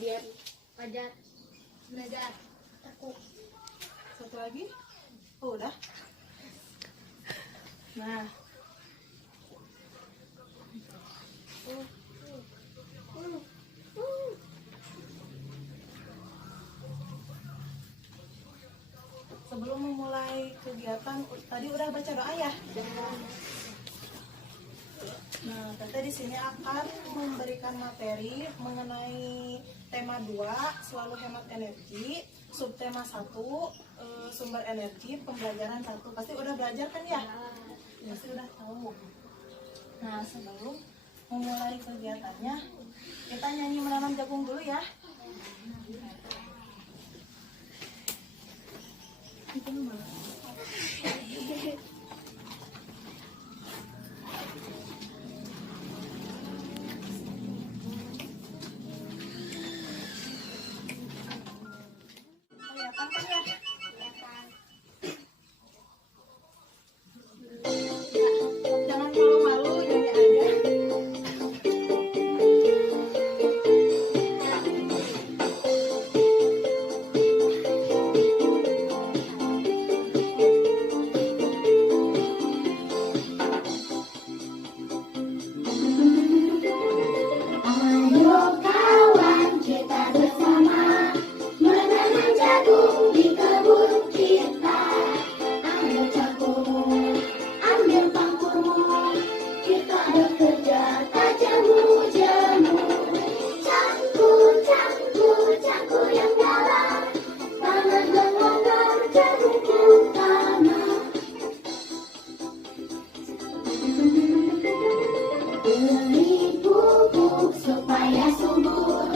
biar Fajar belajar tekuk. Satu lagi. Oh, udah. Nah. Sebelum memulai kegiatan, tadi udah baca doa ya? Nah, Tete di sini akan memberikan materi mengenai tema 2, selalu hemat energi, subtema 1, sumber energi, pembelajaran 1. Pasti udah belajar kan ya? Pasti udah tahu. Nah, sebelum memulai kegiatannya, kita nyanyi menanam jagung dulu ya. Kelihatan kan ya? Jangan malu-malu, nyanyi aja. Ayo kawan kita bersama menanam jagung di kebun kita. Ambil cangkulmu, ambil pangkulmu, kita bekerja tak jemu-jemu. Cangkul, cangkul, cangkul yang dalam, tanah melonggar jagungku tanam. Beri pupuk supaya subur,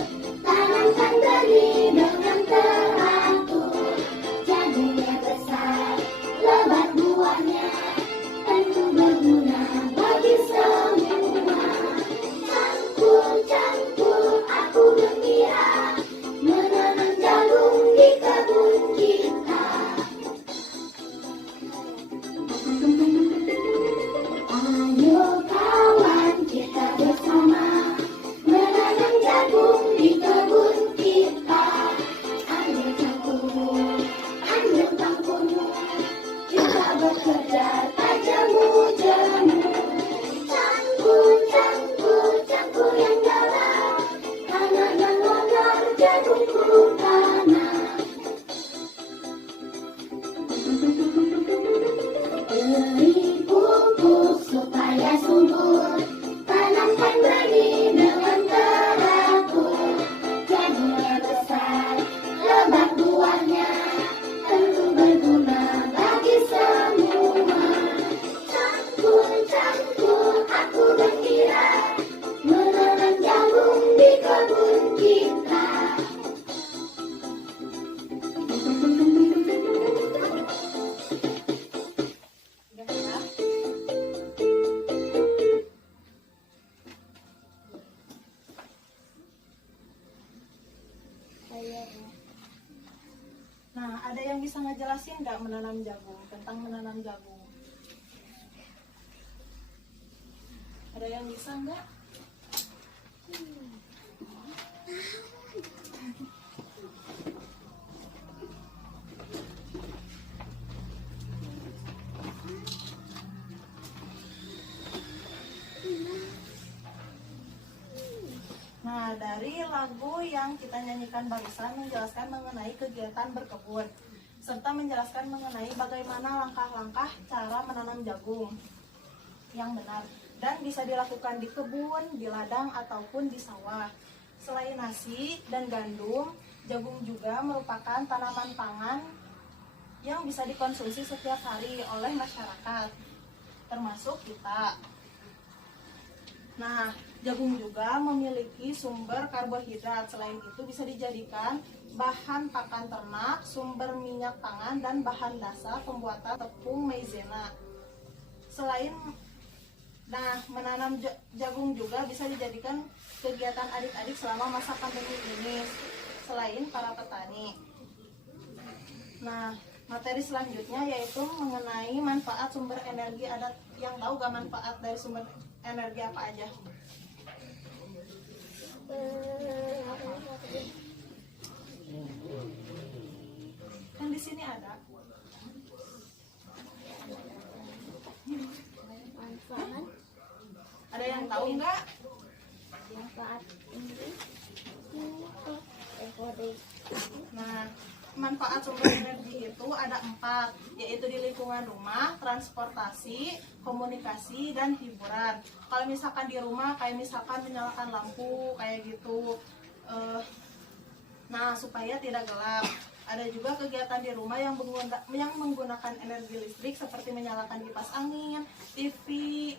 tanamkan benih dengan teratur. Jagungnya besar, lebat buahnya, tentu berguna bagi semua. Cangkul, cangkul, aku gembira menanam jagung di kebun kita. Ayo kawan kita bersama menanam jagung di kebun kita. Ambil cangkulmu, ambil pangkulmu, kita bekerja tak jemu-jemu. Cangkul, cangkul, cangkul yang dalam, tanah yang longgar jagungku tanam. Beri pupuk supaya subur, tanamkan benih dengan teratur. Jagungnya besar, lebat buahnya, tentu berguna bagi semua. Cangkul, cangkul, aku gembira menanam jagung di kebun kita. Udah ya? Nah, ada yang bisa ngejelasin nggak menanam jagung, tentang menanam jagung? Ada yang bisa nggak? Nah, dari lagu yang kita nyanyikan barusan menjelaskan mengenai kegiatan berkebun, serta menjelaskan mengenai bagaimana langkah-langkah cara menanam jagung yang benar dan bisa dilakukan di kebun, di ladang, ataupun di sawah. Selain nasi dan gandum, jagung juga merupakan tanaman pangan yang bisa dikonsumsi setiap hari oleh masyarakat, termasuk kita. Nah, jagung juga memiliki sumber karbohidrat. Selain itu bisa dijadikan bahan pakan ternak, sumber minyak pangan, dan bahan dasar pembuatan tepung maizena. Menanam jagung juga bisa dijadikan kegiatan adik-adik selama masa pandemi ini, selain para petani. Nah, materi selanjutnya yaitu mengenai manfaat sumber energi. Ada yang tahu gak manfaat dari sumber energi apa aja? Yang di sini ada. Manfaat Ada yang tahu nggak? manfaat ini ekodek. Nah, manfaat sumber energi itu ada 4, yaitu di lingkungan rumah, transportasi, komunikasi, dan hiburan. Kalau misalkan di rumah, kayak misalkan menyalakan lampu, kayak gitu. Nah, supaya tidak gelap. Ada juga kegiatan di rumah yang menggunakan energi listrik seperti menyalakan kipas angin, TV,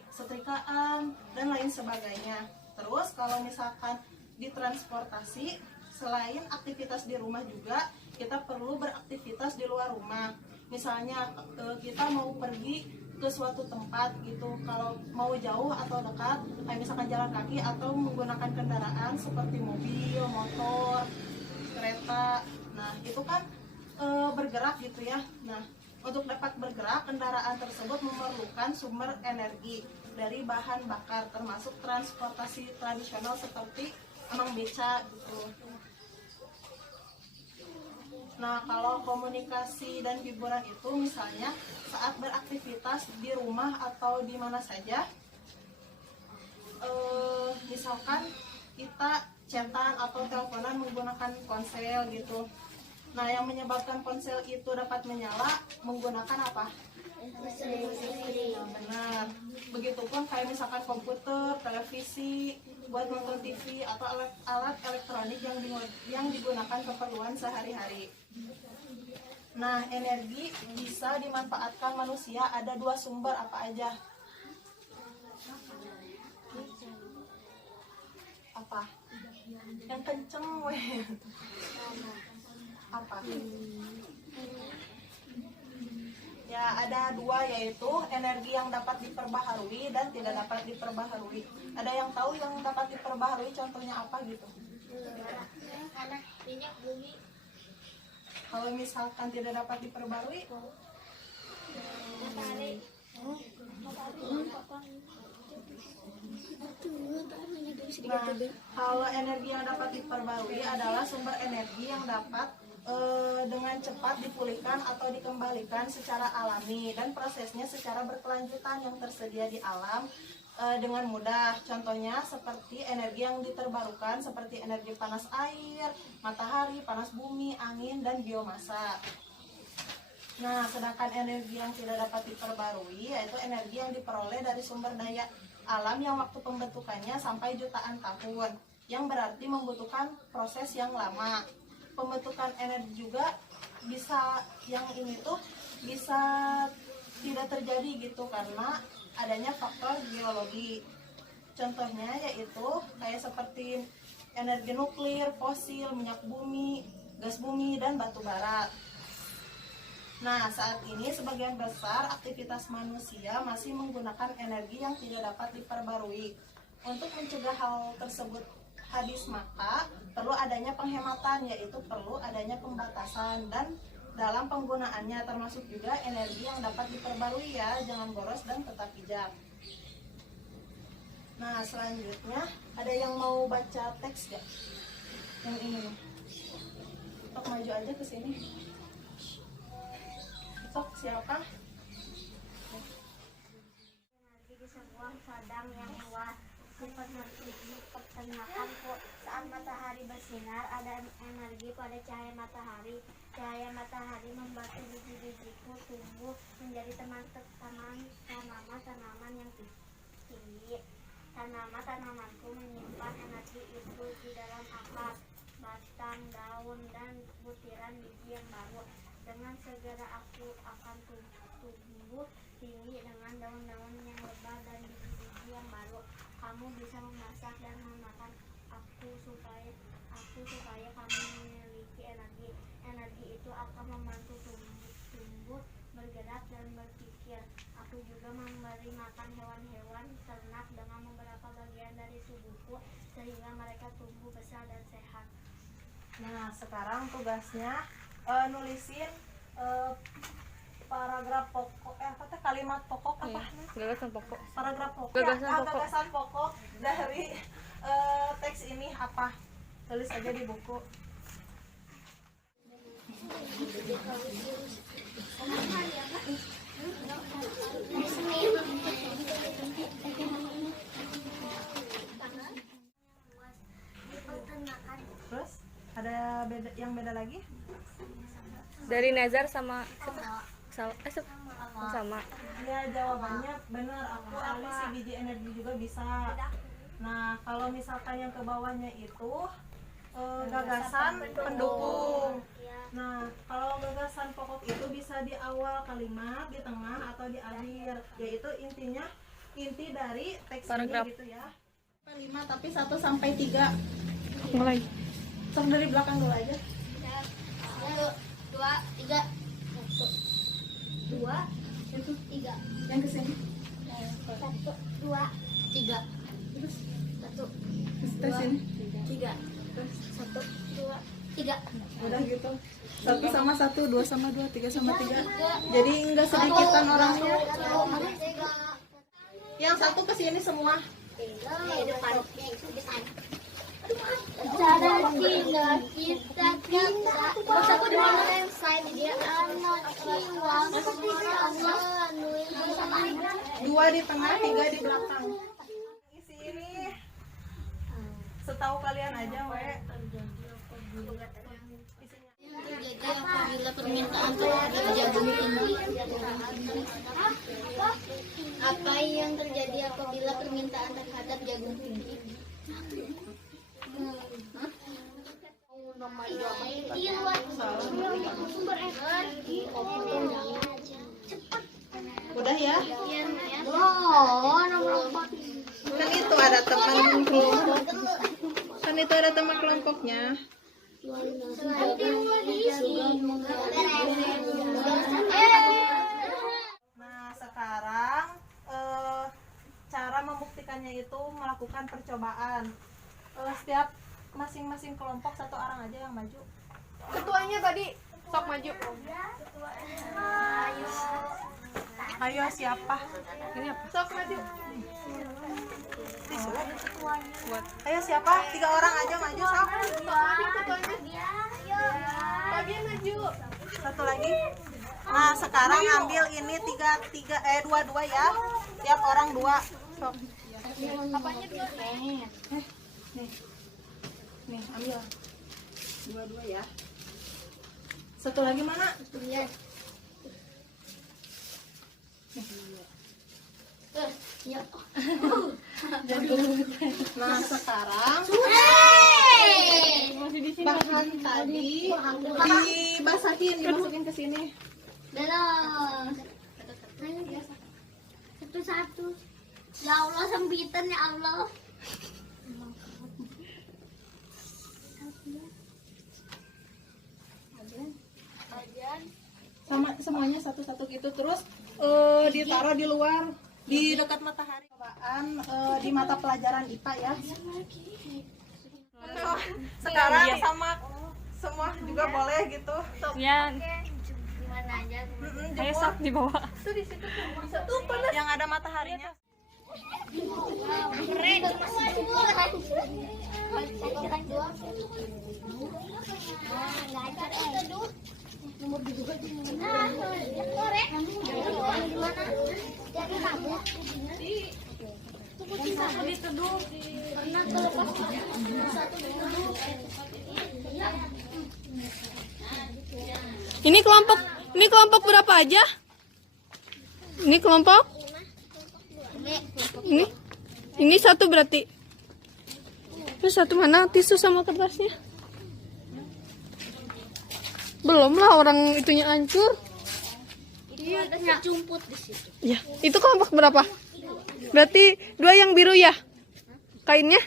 setrikaan, dan lain sebagainya. Terus kalau misalkan di transportasi, selain aktivitas di rumah juga, kita perlu beraktivitas di luar rumah. Misalnya kita mau pergi ke suatu tempat gitu, kalau mau jauh atau dekat, kayak misalkan jalan kaki atau menggunakan kendaraan seperti mobil, motor, kereta. Nah, itu kan bergerak gitu ya. Nah, untuk dapat bergerak, kendaraan tersebut memerlukan sumber energi dari bahan bakar, termasuk transportasi tradisional seperti emang beca gitu. Nah, kalau komunikasi dan hiburan itu misalnya saat beraktivitas di rumah atau di mana saja, misalkan kita chatan atau teleponan menggunakan ponsel gitu. Nah, yang menyebabkan ponsel itu dapat menyala menggunakan apa? Nah, benar. Begitupun kayak misalkan komputer, televisi, buat nonton TV atau alat elektronik yang digunakan keperluan sehari-hari. Nah, energi bisa dimanfaatkan manusia, ada 2 sumber apa aja? Apa? Yang kenceng weh. Apa? Ya, ada 2, yaitu energi yang dapat diperbaharui dan tidak dapat diperbaharui. Ada yang tahu yang dapat diperbaharui contohnya apa gitu? Tanah, minyak, bumi. Kalau misalkan tidak dapat diperbarui, Matahari. nah, kalau energi yang dapat diperbarui adalah sumber energi yang dapat dengan cepat dipulihkan atau dikembalikan secara alami dan prosesnya secara berkelanjutan yang tersedia di alam dengan mudah. Contohnya seperti energi yang diterbarukan seperti energi panas air, matahari, panas bumi, angin, dan biomasa. Nah, sedangkan energi yang tidak dapat diperbarui yaitu energi yang diperoleh dari sumber daya alam yang waktu pembentukannya sampai jutaan tahun, yang berarti membutuhkan proses yang lama. Pembentukan energi juga bisa, yang ini tuh bisa tidak terjadi gitu karena adanya faktor geologi. Contohnya yaitu kayak seperti energi nuklir, fosil, minyak bumi, gas bumi, dan batu bara. Nah, saat ini sebagian besar aktivitas manusia masih menggunakan energi yang tidak dapat diperbarui. Untuk mencegah hal tersebut habis, maka perlu adanya penghematan, yaitu perlu adanya pembatasan dan dalam penggunaannya, termasuk juga energi yang dapat diperbarui ya, jangan boros dan tetap bijak. Nah, selanjutnya ada yang mau baca teks gak? Yang ini nih. Sok maju aja ke sini. Sok, siapa? Energi di sebuah sadang yang luas. Seperti dipertanyakan kok saat matahari bersinar ada energi pada cahaya matahari. Cahaya matahari membantu biji-bijiku tumbuh menjadi tanaman yang tinggi. Tanamanku menyimpan energi itu di dalam akar, batang, daun, dan butiran biji yang baru. Dengan segera aku akan tumbuh tinggi dengan daun-daun yang lebat dan biji-biji yang baru. Kamu bisa memasak dan memakan aku supaya kamu memiliki energi. Energi itu akan membantu tumbuh, bergerak, dan berpikir. Aku juga memberi makan hewan-hewan ternak dengan beberapa bagian dari tubuhku sehingga mereka tumbuh besar dan sehat. Nah, sekarang tugasnya nulisin paragraf pokok, kalimat pokok apa? Gagasan pokok. Paragraf pokok. Gagasan pokok. Gagasan pokok dari teks ini apa? Tulis aja di buku. Terus ada yang beda lagi? Dari Nazar sama sama. Ya, jawabannya benar. Aku Ali si biji energi juga bisa. Nah, kalau misalkan yang ke bawahnya itu gagasan pendukung. Nah, kalau gagasan pokok itu bisa di awal kalimat, di tengah, atau di akhir. Yaitu inti dari teks Paragraf. ini gitu ya. 5 tapi 1 sampai 3. Mulai. Sok dari belakang dulu aja. 1, 2, 3. 1, 2, 3. Yang kesini. 1, 2, 3. Terus 1, Tes ini. 3. Terus 1, 2, 3. Udah gitu. 1 sama 1, 2 sama 2, 3 sama 3. Jadi enggak sedikitan orangnya. Yang satu kesini semua. Depan. Cara tinggal kita aku di mana yang side dia anak jiwa Allah 2 di tengah, 3 di belakang. Isi ini setahu kalian aja, we. terjadi apabila permintaan terhadap jagung tinggi. Apa yang terjadi apabila permintaan terhadap jagung tinggi? Udah ya? Oh, nomor 4. Kan itu ada teman kelompok. Kan itu ada teman kelompoknya. Nah, sekarang cara membuktikannya itu melakukan percobaan. Setiap masing-masing kelompok 1 orang aja yang maju. Ketuanya tadi sok maju. Ayo, siapa? Ini apa? Sok maju. Ayo, siapa? 3 orang aja maju, sok. Bagian maju. Satu lagi. Nah, sekarang ambil ini 2 ya. Tiap orang 2. Sok. Apanya dulu? Nih, ambil. 2 ya. Satu lagi mana? Nah, sekarang bahan tadi dibasahin, dimasukin ke sini. Belum. Satu-satu. Ya Allah, sempitan ya Allah. Sama semuanya satu-satu gitu, terus ditaruh di luar di dekat matahari. Cobaan di mata pelajaran IPA ya. Sekarang sama semua juga boleh gitu. Ya, Gimana aja? ayo sok dibawa. Yang ada mataharinya. Keren. Nomor 2 di mana? Korek. Di mana? Jadi kamu. Satu diteduh. Karena terlepas satu diteduh. Ini kelompok berapa aja? Ini kelompok? Ini satu berarti. Terus satu mana tisu sama kertasnya? Belum lah, orang itunya hancur. Itu ada sejumput di situ. Ya, itu kelompok berapa? Berarti 2 yang biru ya? Kainnya?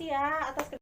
kasih ya atas